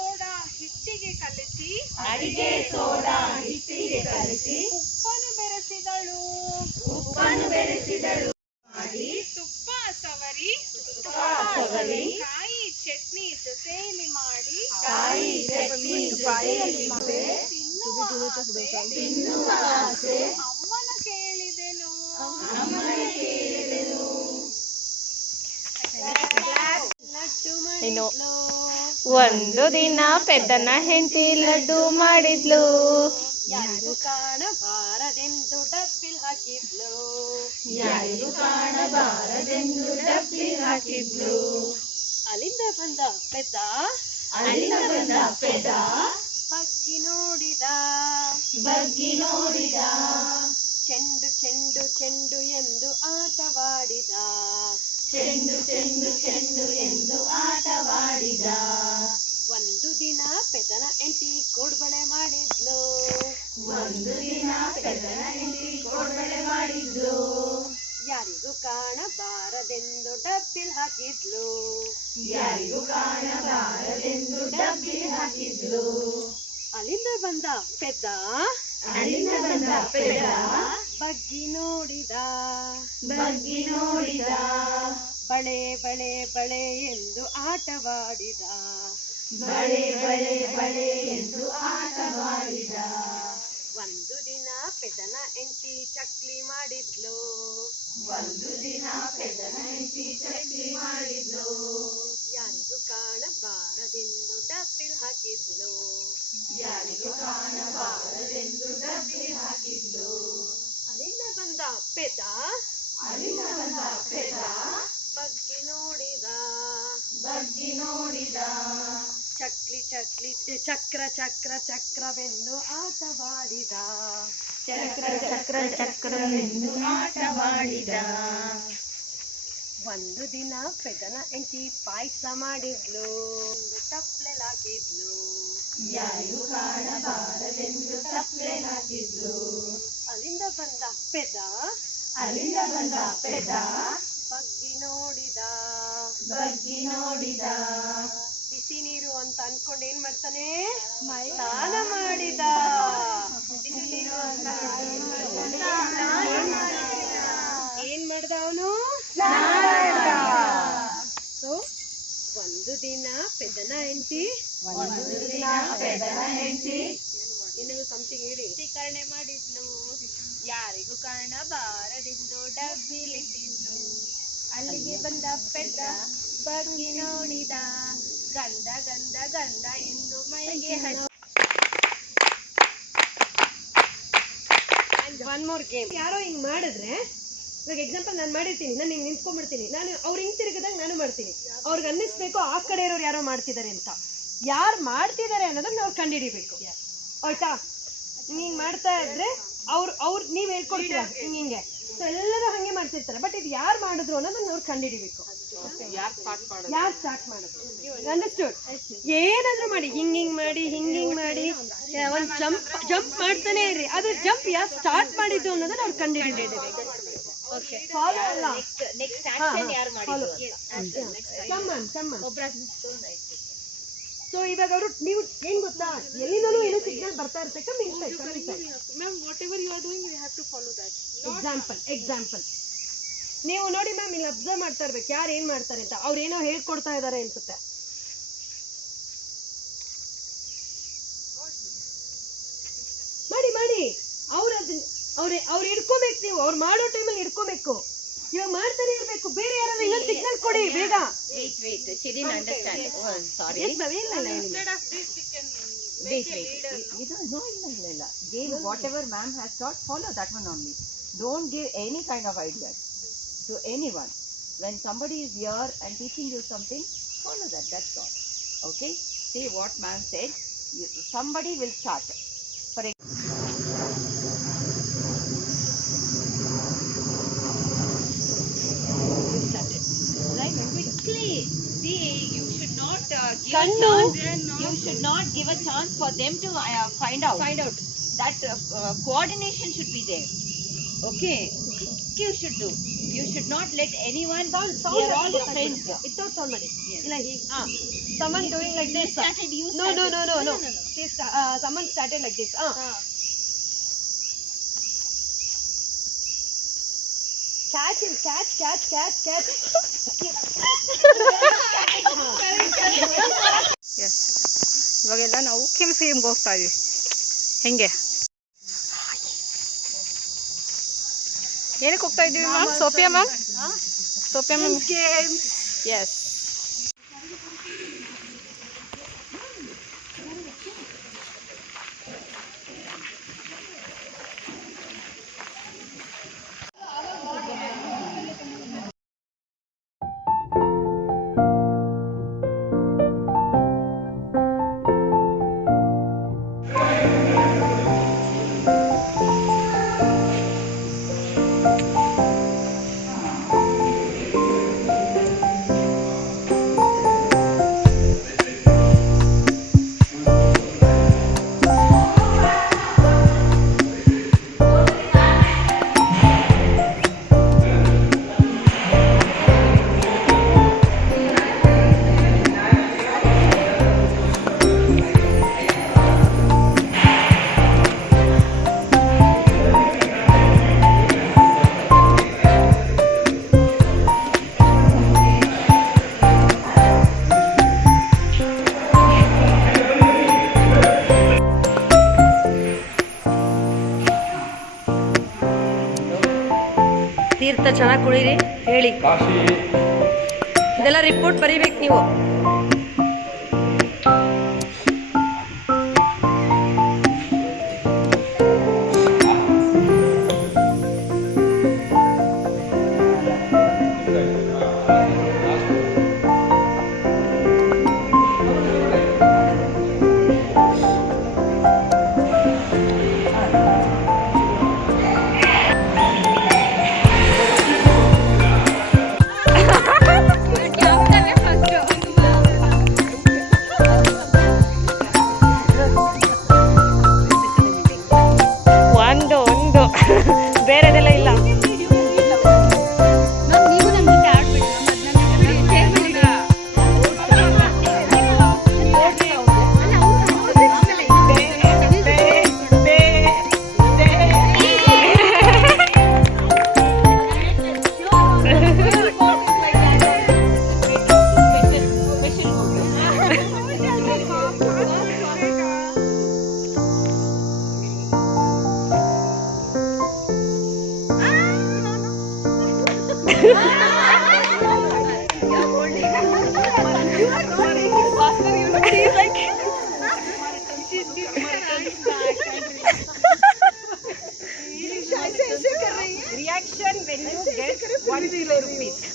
Soda ಹಿಟ್ಟಿಗೆ ಕಲಿಸಿ ಉಪ್ಪನ್ನು ಬೆರೆಸಿದಳು ಮಾಡಿ ತುಪ್ಪ ಸವರಿ ಕಾಯಿ ಚಟ್ನಿ ಜೊತೆಯಲ್ಲಿ ಮಾಡಿ ತಿನ್ನುವ ಆಸೆ ಅಮ್ಮನ ಕೇಳಿದೆನು. ಒಂದು ದಿನ ಪೆದ್ದನ ಹೆಂಡತಿ ಲಡ್ಡು ಮಾಡಿದ್ಲು. ಯಾರು ಕಾಣಬಾರದೆಂದು ಡಬ್ಬಿಲ್ ಹಾಕಿದ್ಲು. ಅಲ್ಲಿಂದ ಬಂದ ಪೆದ್ದ ಬಗ್ಗಿ ನೋಡಿದ ಚೆಂಡು ಎಂದು ಆಟವಾಡಿದ. ಒಂದು ದಿನ ಪೆದ್ದನ ಹೆಂಡತಿ ಕೋಡ್ಬಳೆ ಮಾಡಿದ್ಲು. ಯಾರಿಗೂ ಕಾಣಬಾರದೆಂದು ಡಬ್ಬಿಲ್ ಹಾಕಿದ್ಲು. ಅಲ್ಲಿಂದ ಬಂದ ಪೆದ್ದ ಬಗ್ಗಿ ನೋಡಿದ ಬಳೆ ಎಂದು ಆಟವಾಡಿದ. ಒಂದು ದಿನ ಪೆದ್ದನ ಹೆಂಡತಿ ಚಕ್ಲಿ ಮಾಡಿದ್ಲು. ಯಾರಿಗೂ ಕಾಣಬಾರದೆಂದು ಡಬ್ಬಿಲ್ ಹಾಕಿದ್ಲು. ಅಲ್ಲಿಂದ ಬಂದ ಪೆದ್ದ ಬಗ್ಗಿ ನೋಡಿದ ಚಕ್ರವೆಂದು ಆಟವಾಡಿದ. ಒಂದು ದಿನ ಪೆದ್ದನ ಹೆಂಡತಿ ಪಾಯಸ ಮಾಡಿದ್ಲು. ತಪ್ಪಲೆಲ್ ಹಾಕಿದ್ಲು. ಅಲ್ಲಿಂದ ಬಂದ ಪೆದ್ದ ಬಗ್ಗಿ ನೋಡಿದ. ಬಿಸಿ ನೀರು ಅಂತ ಅನ್ಕೊಂಡು ಏನ್ ಮಾಡ್ತಾನೆ, ಸ್ನಾನ ಮಾಡಿದ. ಬಿಸಿ ನೀರು ಅಂತ ಏನ್ ಮಾಡ್ದ ಅವನು, ಸೊ ಒಂದು ದಿನ ಪೆದ್ದನ ಹೆಂಡತಿ ಏನಾದ್ರು ಸಮಥಿಂಗ್ ಹೇಳಿ ಸ್ವೀಕರಣೆ ಮಾಡಿದ್ಲು. ಯಾರಿಗೂ ಕಾಣಬಾರದೆಂದು ಡಬ್ಬಿಲಿಟ್ಟಿದ್ಲು. ಅಲ್ಲಿಗೆ ಬಂದ ಪೆದ್ದ ಬಗ್ಗಿ ನೋಡಿದ. ಗಂಧ ಎಂದು ಮೈಗೆ ಒನ್ ಮೋರ್ ಗೇಮ್. ಯಾರೋ ಹಿಂಗ್ ಮಾಡಿದ್ರೆ, ಇವಾಗ ಎಕ್ಸಾಂಪಲ್ ನಾನು ಮಾಡಿರ್ತೀನಿ, ನಾನು ಹಿಂಗ್ ನಿಂತ್ಕೊಂಡ್ಬಿಡ್ತೀನಿ, ನಾನು ಅವ್ರು ಹಿಂಗ್ ತಿರುಗಿದಾಗ ನಾನು ಮಾಡ್ತೀನಿ. ಅವ್ರಿಗೆ ಅನ್ನಿಸ್ಬೇಕು ಆ ಕಡೆ ಇರೋರು ಯಾರೋ ಮಾಡ್ತಿದ್ದಾರೆ ಅಂತ. ಯಾರು ಮಾಡ್ತಿದ್ದಾರೆ ಅನ್ನೋದನ್ನ ನಾವು ಕಂಡುಹಿಡಿಬೇಕು. ಆಯ್ತಾ? ಹಿಂಗ್ ಮಾಡ್ತಾ ಇದ್ರೆ ಅವ್ರು ನೀವ್ ಹೇಳ್ಕೊಡ್ತೀರ ಹಿಂಗೆ, ಸೊ ಎಲ್ಲರೂ ಹಂಗೆ ಮಾಡ್ತಿರ್ತಾರೆ. ಬಟ್ ಇದು ಯಾರು ಮಾಡಿದ್ರು ಅನ್ನೋದನ್ನ ಅವ್ರು ಕಂಡುಹಿಡಿಬೇಕು. ಯಾರು ಸ್ಟಾರ್ಟ್ ಮಾಡಿದ್ರು, ಅಂಡರ್ಸ್ಟುಡ್? ಏನಾದ್ರು ಮಾಡಿ ಹಿಂಗ್ ಮಾಡಿ ಒಂದ್ ಜಂಪ್ ಮಾಡ್ತಾನೆ ಇರ್ರಿ. ಅದು ಜಂಪ್ ಯಾರು ಸ್ಟಾರ್ಟ್ ಮಾಡಿದ್ದು ಅನ್ನೋದನ್ನ ಅವ್ರು ಕಂಡುಹಿಡಿಬೇಕು. ಫಾಲೋ ಅಲ್ಲ, ಸೊ ಇವಾಗ ಅವರು ನೀವು ಏನ್ ಗೊತ್ತಾ, ಎಲ್ಲಿಂದಲೂ ಏನೋ ಸಿಗ್ನಲ್ ಬರ್ತಾ ಇರ್ತಕ್ಕ ma'am. Whatever you are doing you have to follow that. Example ನೀವು ನೋಡಿ ಮ್ಯಾಮ್, ಇಲ್ಲಿ ಅಬ್ಸರ್ವ್ ಮಾಡ್ತಾ ಇರ್ಬೇಕು ಯಾರು ಏನ್ ಮಾಡ್ತಾರೆ ಅಂತ. ಅವ್ರು ಏನೋ ಹೇಳ್ಕೊಡ್ತಾ ಇದಾರೆ ಅನ್ಸುತ್ತೆ. ಮಾಡಿ ಅವ್ರು ಹಿಡ್ಕೋಬೇಕು. ನೀವು ಅವ್ರು ಮಾಡೋ ಟೈಮಲ್ಲಿ ಹಿಡ್ಕೋಬೇಕು. ಇವಾಗ ಮಾಡ್ತಾನೆ ಇರ್ಬೇಕು. ಬೇರೆ ಯಾರಾದ್ರೂ ಇನ್ನೊಂದು ಸಿಗ್ನಲ್ ಕೊಡಿ ಬೇಗ. Wait. She didn't understand. Oh, sorry. Yes, ma'am. Instead of this, we can make a leader. No. Give whatever ma'am has taught, follow that one only. Don't give any kind of ideas to anyone. When somebody is here and teaching you something, follow that. That's all. Okay? See what ma'am said. Somebody will start. For quickly. See, you should not give a chance for them to find out. That coordination should be there. Okay, you should do. You should not let anyone hear all your friends. Without sound ಮಾಡಿ. ಇಲ್ಲ ಹೀಗೆ someone doing like this. No. Someone started like this. Catch him, catch. ಇವಾಗೆಲ್ಲ ನಾವು ಕೆಂಪಿಗೆ ಹೋಗ್ತಾ ಇದೀವಿ. ಹೆಂಗೆ ಏನಕ್ಕೆ ಹೋಗ್ತಾ ಇದೀವಿ ಮ್ಯಾಮ್? Sophia ma'am yes. ತೀರ್ಥ ಚೆನ್ನಾಗಿ ಕುಡೀರಿ ಹೇಳಿ. ಇದೆಲ್ಲ ರಿಪೋರ್ಟ್ ಬರೀಬೇಕು ನೀವು. ಒಂದು ಬೇರೆದೆಲ್ಲ ಇಲ್ಲ.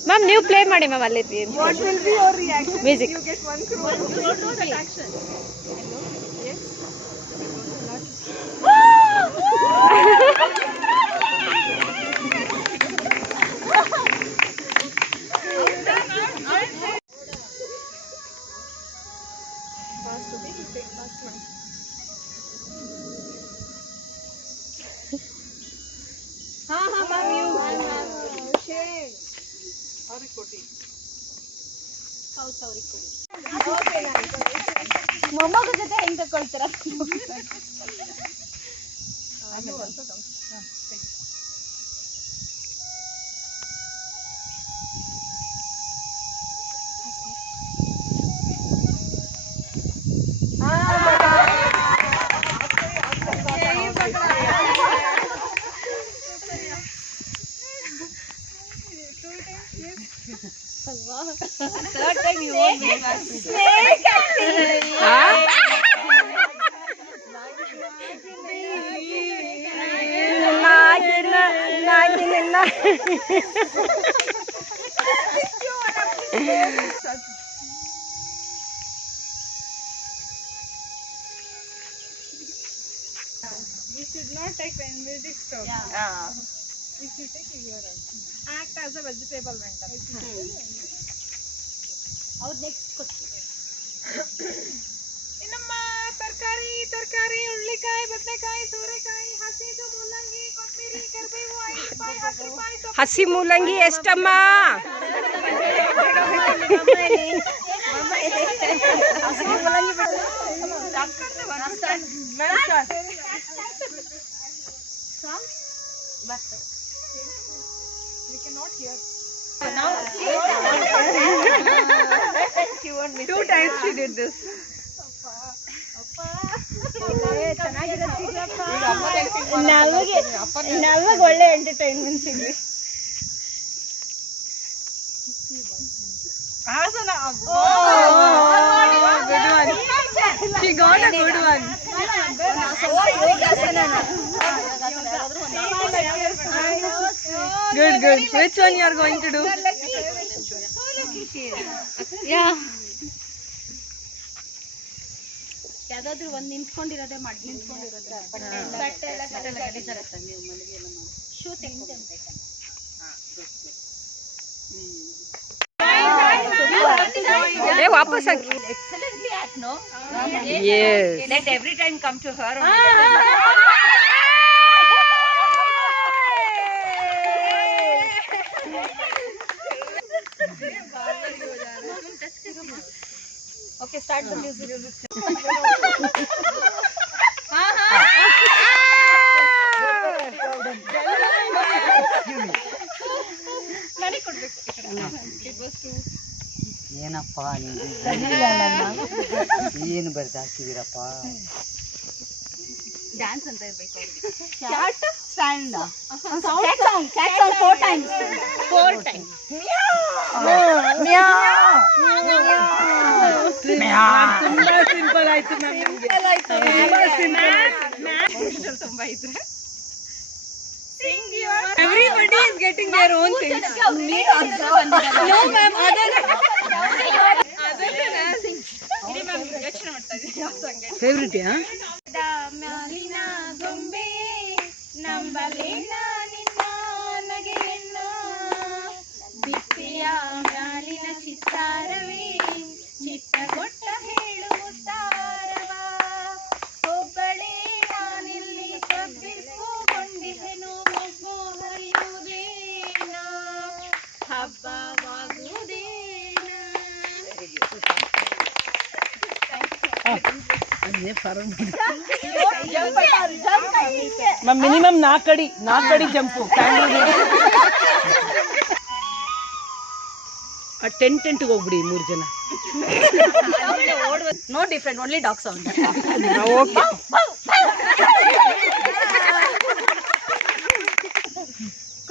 ಮ್ಯಾಮ್ ನೀವು ಪ್ಲೇ ಮಾಡಿ ಮ್ಯಾಮ್ ಅಲ್ಲಿ ಮ್ಯೂಸಿಕ್. ಮೊಮ್ಮಗ ಜೊತೆ ಹೆಂಗ್ ತಕೊಳ್ತೀರಾ? Third time you won't be back. We should not take when music stops. Yeah. We should take your act as a vegetable vendor. ಅವ್ರು ನೆಕ್ಸ್ಟ್ ಕೊಡ್ತೀವಿ. ಇನ್ನಮ್ಮ ತರಕಾರಿ ಉಳ್ಳಿಕಾಯಿ ಬದನೆಕಾಯಿ ಸೋರೆಕಾಯಿ ಹಸಿದು ಮೂಲಂಗಿ ಕೊತ್ತಂಬರಿ ಕರಿಬೇವು 5 ರೂಪಾಯಿ 10 ರೂಪಾಯಿ ಹಸಿ ಮೂಲಂಗಿ ಎಷ್ಟಮ್ಮ? Two times she did this. ನಮಗೆ ಒಳ್ಳೆ ಎಂಟರ್ಟೈನ್ಮೆಂಟ್ ಸಿಗ್ಲಿ. Asana. Good one. She got a good one. Good, good. Which one you are going to do? ಯಾವ್ದಾದ್ರು ಒಂದ್ ನಿಂತ್ಕೊಂಡಿರೋದೇ ಮಾಡಿ ನಿಂತ್ಕೊಂಡಿರೋದೇ ಶೂ Hey, वापस आके. Excellently act, no? Yes. Let every time come to her. Okay, start the music. ಏನಪ್ಪ ಏನು ಬರ್ದು ಹಾಕಿದಿರಪ್ಪ. Dance ಅಂತ ಇರ್ಬೇಕು ಅವ್ರಿಗೆ. Stand cat song 4 times. ತುಂಬಾ ಸಿಂಪಲ್ ಆಯ್ತು ನಮಗೆ. ತುಂಬಾ ಇದ್ರೆ everybody is getting their own things. No ma'am, favorite ya ಮ್ಯಾಲಿನ ಗೊಂಬೆ ನಂಬಲೇನ ನಿನ್ನ ನಗೆಯನ್ನ ಬಿತ್ತಿಯ ಮ್ಯಾಲಿನ ಚಿತ್ತಾರವೇ ಚಿತ್ತಗೊಟ್ಟ ಹೇಳುತ್ತಾರವ ಒಬ್ಬಳೇ ನಾನಿಲ್ಲಿ ಕಬ್ಬಿಸಿಕೊಂಡಿದ್ದೆನು ಒಬ್ಬೋ ಹರಿಯುವುದೇನ ಹಬ್ಬವಾಗುವುದೇನ. ಮಿನಿಮಮ್ 4 ಅಡಿ ಜಂಪು. ಟೆಂಟ್ಗೆ ಹೋಗ್ಬಿಡಿ 3 ಜನ. No different, only dog sound. Okay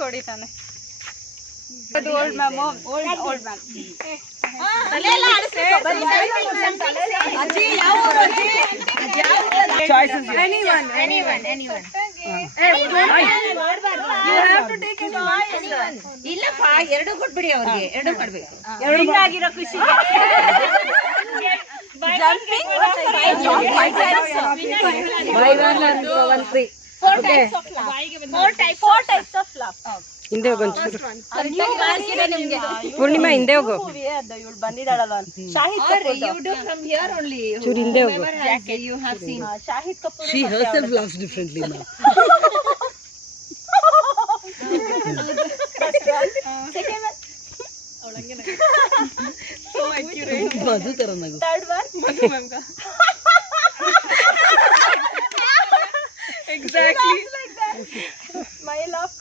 ಕೊಡಿತಾನೆ. Old ma'am, old ma'am. choices. Anyone. ಇಲ್ಲಪ್ಪ, ಎರಡು ಕೊಟ್ಬಿಡಿ ಅವ್ರಿಗೆ. ಎರಡು ಮಾಡ್ಬೇಕು. ಆಗಿರೋ ಖುಷಿ. Four types of love. ಹಿಂದೆ ಹೋಗು. ಪೂರ್ಣಿಮಾ ಹಿಂದೆ ಹೋಗು. ಇವಳು ಬಂದಿದ್ದಾಳಲ್ಲ Shahid Kapoor. You do from here only. ಚೂರು ಹಿಂದೆ ಹೋಗು. You have seen. Shahid Kapoor. She herself laughs differently now. Second one. So accurate. ಮಧು ತರ ನಗು. Third one. Exactly. My love.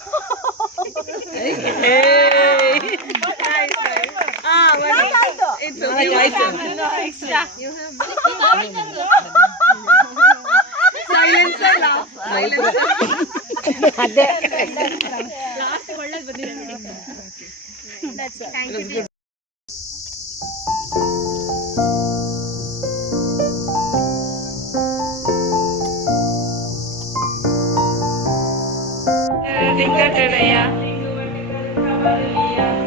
Hey. Nice. It's okay. Extra. Silencer laugh. ಅದೇ ಲಾಸ್ಟ್ ಒಳ್ಳೆದು ಬಂದಿದೆ ನೋಡಿ. That's all. Thank you.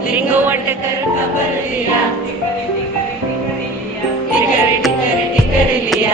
ಲಿಂಗೋ ವಟಕರ ಕಬಲಿಯ ಟಿಕರಿ ಟಿಕರಿ ಟಿಕರಿಲಿಯ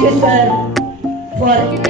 Thank you, sir, for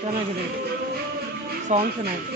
ಚೆನ್ನಾಗಿದೆ song ಚೆನ್ನಾಗಿದೆ.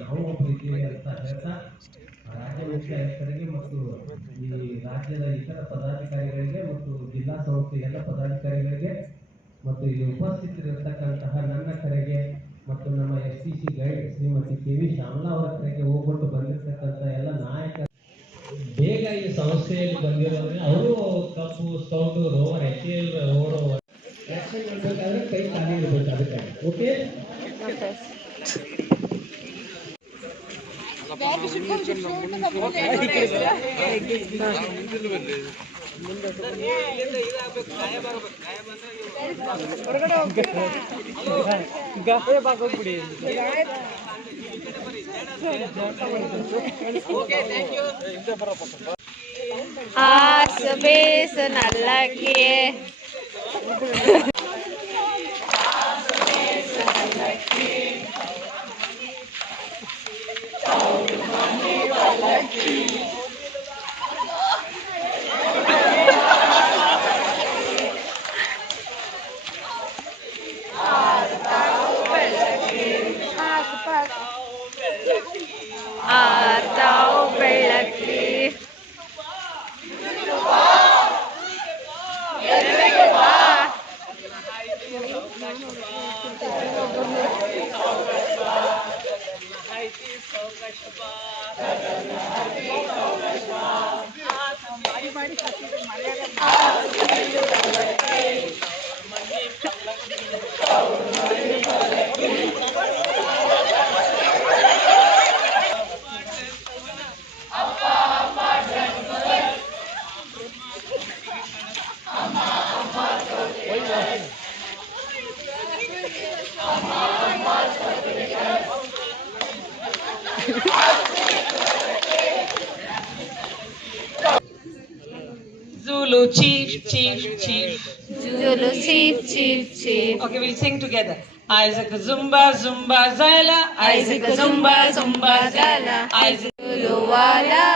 ನಾವು ಒಬ್ಬ ಇದ್ದೀವಿ ಅಂತ ಹೇಳ್ತಾ ರಾಜ್ಯ ಮುಖ್ಯ ಆಯುಕ್ತರಿಗೆ ಮತ್ತು ಈ ರಾಜ್ಯದ ಇತರ ಪದಾಧಿಕಾರಿಗಳಿಗೆ ಮತ್ತು ಜಿಲ್ಲಾ ಸಂಸ್ಥೆ ಎಲ್ಲ ಪದಾಧಿಕಾರಿಗಳಿಗೆ ಮತ್ತು ಇಲ್ಲಿ ಉಪಸ್ಥಿತರಿರತಕ್ಕಂತಹ ನನ್ನ ಕರೆಗೆ ಮತ್ತು ನಮ್ಮ FCC guide Shrimati KV Shyamala ಅವರ ಕರೆಗೆ ಹೋಗ್ಬಿಟ್ಟು ಬಂದಿರತಕ್ಕಂಥ ಎಲ್ಲ ನಾಯಕ ಬೇಗ ಈ ಸಂಸ್ಥೆಯಲ್ಲಿ ಬಂದಿರೋದ್ರೆ ಅವರು ಕಪ್ಪು ಸ್ಕೌಟ್ ರೋವರ್ HAL ಓಡೋ ಆಕ್ಷನ್ ಮಾಡಬೇಕಾದ್ರೆ ಕೈ ಖಾಲಿ ಇರಬೇಕು ಅದಕ್ಕೆ ಓಕೆ. ಆಸ್ ಬೇಸ್ ನಲ್ಲಕ್ಕೆ ಆರ್ತಾವ್ ಬೆಳಕಿ Zulu, chief, chief, chief. Zulu chief, chief, chief. Okay, we'll sing together. Isaac Zumba, Zumba, Zala. Isaac Zumba, Zumba, Zala. Isaac Zulu wala.